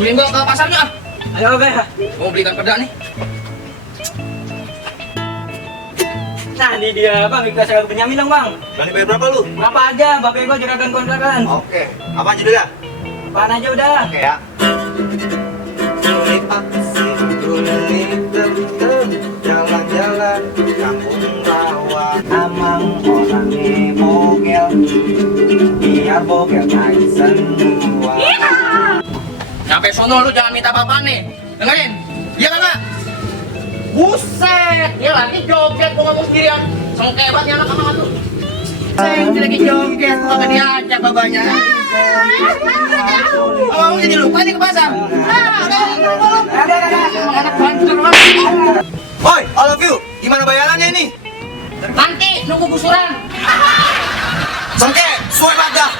Temenin gua ke pasarnya. Ayo guys. Mau belikan peda nih. Nah ini dia bang, kita segala Benyamin dong bang. Berani bayar berapa lu? Berapa aja, bapak gua juragan kontrakan. Oke, apa judulnya? Apaan aja udah. Oke ya. Jalan-jalan kampung rawa, amang orangnya bogel, biar bogel naik semua. Sampai sono lu jangan minta apa-apa nih. Dengerin. Iya kagak? Buset, dia lagi joget gua ngomong sendirian. Sengkebat nih anak sama tuh. Saya lagi joget, gua kagak diajak babanya. Oh, jadi lupa nih ke pasar. Anak hancur banget. Woi, all of you, gimana bayarannya ini? Nanti nunggu gusuran. Sengke, suai pada.